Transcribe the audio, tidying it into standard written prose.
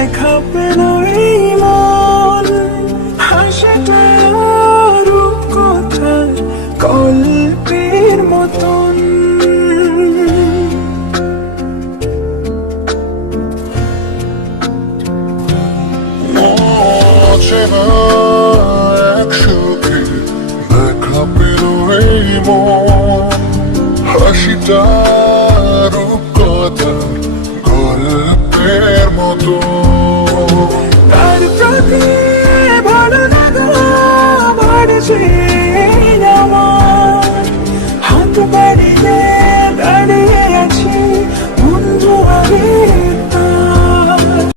দেখা পেল এই মন, হাসিটা রূপকথার গল্পের মতন। অচেনা এক সুখে দেখা পেল এই মন, হাসিটা